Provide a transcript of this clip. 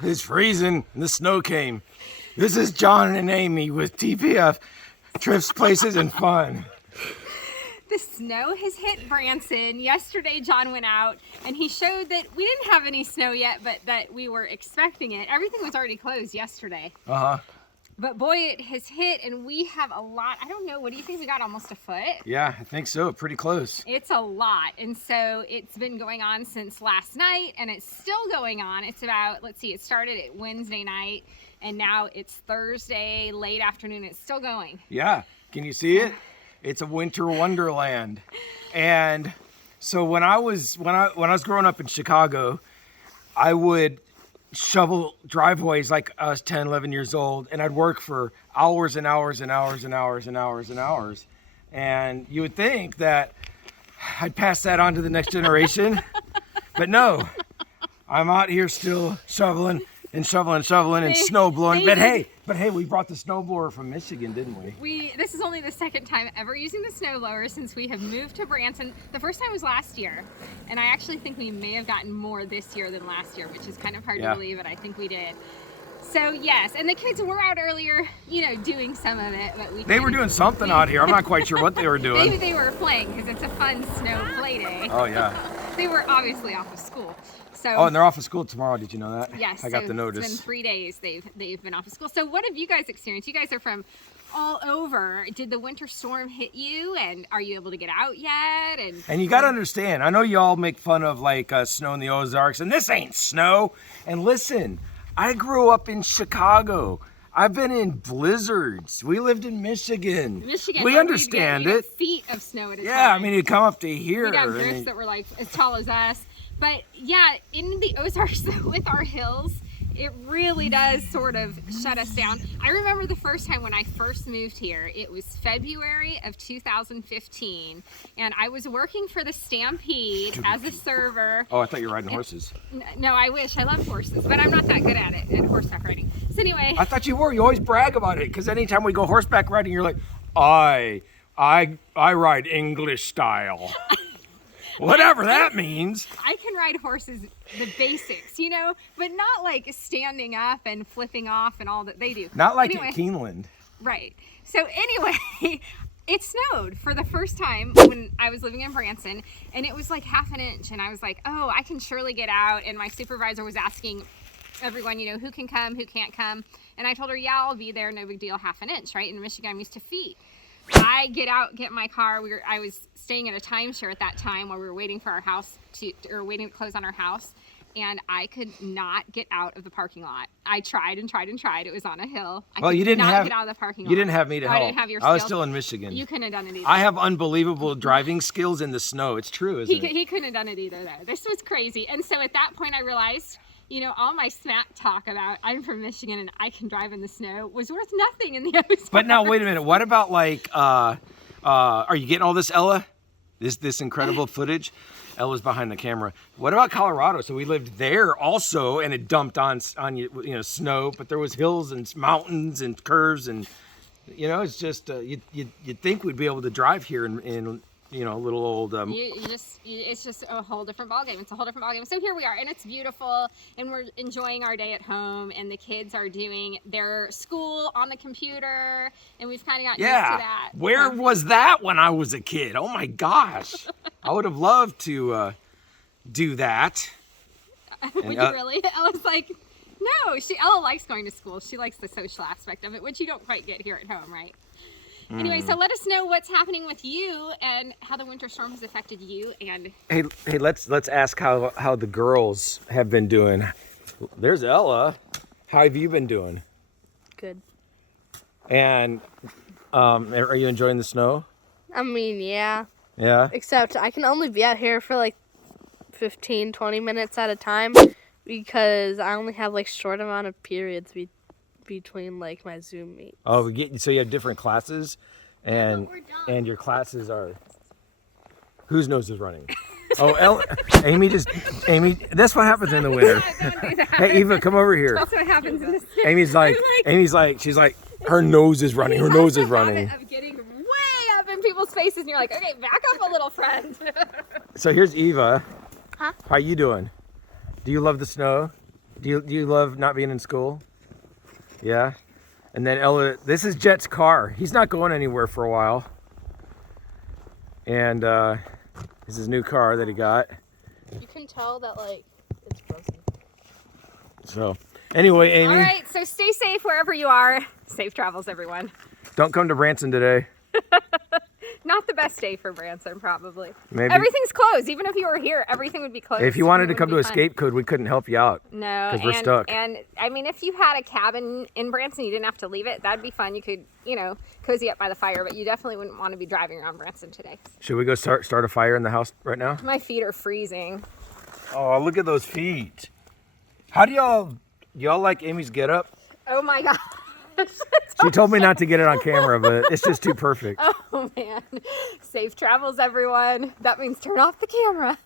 It's freezing and the snow came. This is John and Amy with TPF, Trips, Places, and Fun. The snow has hit Branson. Yesterday, John went out and he showed that we didn't have any snow yet, but that we were expecting it. Everything was already closed yesterday. But boy, it has hit and we have a lot. I don't know, what do you think? We got almost a foot? Yeah, I think so. Pretty close. It's a lot. And so it's been going on since last night and it's still going on. It's about, let's see, it started at Wednesday night and now it's Thursday, late afternoon. It's still going. Yeah. Can you see it? It's a winter wonderland. And so when I was growing up in Chicago, I would shovel driveways like I was 10, 11 years old, and I'd work for hours and hours and hours and hours and hours and hours. And you would think that I'd pass that on to the next generation, but no, I'm out here still shoveling and snow blowing. But hey, we brought the snowblower from Michigan, didn't we? This is only the second time ever using the snowblower since we have moved to Branson. The first time was last year, and I actually think we may have gotten more this year than last year, which is kind of hard to believe, but I think we did. So yes, and the kids were out earlier, doing some of it, but they were doing something out here. I'm not quite sure what they were doing. Maybe they were playing because it's a fun snow play day. Oh yeah. They were obviously off of school. So, and they're off of school tomorrow. Did you know that? Yes. I got the notice. It's been 3 days they've been off of school. So what have you guys experienced? You guys are from all over. Did the winter storm hit you? And are you able to get out yet? And you got to understand, I know you all make fun of like snow in the Ozarks, and this ain't snow. And listen, I grew up in Chicago. I've been in blizzards. We lived in Michigan. We understand it. Feet of snow at a time. Yeah, I mean, you come up to here. We got drifts that were like as tall as us. But yeah, in the Ozarks with our hills, it really does sort of shut us down. I remember the first time when I first moved here, it was February of 2015, and I was working for the Stampede as a server. Oh, I thought you were riding horses. No, I wish. I love horses, but I'm not that good at it, at horseback riding. So anyway. I thought you were. You always brag about it, because anytime we go horseback riding, you're like, I ride English style. Whatever that means. I can ride horses, the basics, but not like standing up and flipping off and all that they do. Not like at Keeneland. Right. So anyway, it snowed for the first time when I was living in Branson, and it was like half an inch, and I was like, oh, I can surely get out. And my supervisor was asking everyone, who can come, who can't come. And I told her, yeah, I'll be there, no big deal, half an inch, right? In Michigan, I'm used to feet. I get out, get my car. I was staying at a timeshare at that time while we were waiting for our house waiting to close on our house, and I could not get out of the parking lot. I tried and tried and tried. It was on a hill. You didn't get out of the parking lot. You didn't have me to help. I didn't have your skills. I was still in Michigan. You couldn't have done it either. I have unbelievable driving skills in the snow. It's true, isn't it? He couldn't have done it either, though. This was crazy. And so at that point, I realized, all my smack talk about I'm from Michigan and I can drive in the snow was worth nothing in the Ozarks. But now, wait a minute. What about like, are you getting all this, Ella? This incredible footage? Ella's behind the camera. What about Colorado? So we lived there also, and it dumped on snow, but there was hills and mountains and curves, and it's just you'd think we'd be able to drive here in little old. It's just a whole different ballgame. It's a whole different ballgame. So here we are, and it's beautiful, and we're enjoying our day at home, and the kids are doing their school on the computer, and we've kind of gotten used to that. Where was that when I was a kid? Oh my gosh, I would have loved to do that. Would you really? Ella's like, no. Ella likes going to school. She likes the social aspect of it, which you don't quite get here at home, right? Anyway, so let us know what's happening with you and how the winter storm has affected you. And hey, let's ask how the girls have been doing. There's Ella. How have you been doing? Good. And are you enjoying the snow? I mean, yeah. Yeah. Except I can only be out here for like 15, 20 minutes at a time because I only have like short amount of periods between like my Zoom meets. Oh, so you have different classes, and your classes are. Whose nose is running? Oh, Amy. That's what happens in the winter. Hey, Eva, come over here. That's what happens in the snow. Amy's like, she's like, her nose is running. Her nose is running. Of getting way up in people's faces, and you're like, okay, back up a little, friend. So here's Eva. Huh? How you doing? Do you love the snow? Do you love not being in school? Yeah. And then Ella, this is Jet's car. He's not going anywhere for a while. And this is his new car that he got. You can tell that like it's broken. So anyway, Amy, All right, so stay safe wherever you are. Safe travels, everyone. don't come to Branson today. Not the best day for Branson, probably. Maybe. Everything's closed. Even if you were here, everything would be closed. If you wanted to It come to wouldn't be Escape Code, we couldn't help you out. fun. No, 'Cause we're stuck. And I mean, if you had a cabin in Branson, you didn't have to leave it. That'd be fun. You could, cozy up by the fire, but you definitely wouldn't want to be driving around Branson today. Should we go start a fire in the house right now? My feet are freezing. Oh, look at those feet. How do y'all like Amy's getup? Oh my god. She told me not to get it on camera, but it's just too perfect. Oh man. Safe travels, everyone. That means turn off the camera.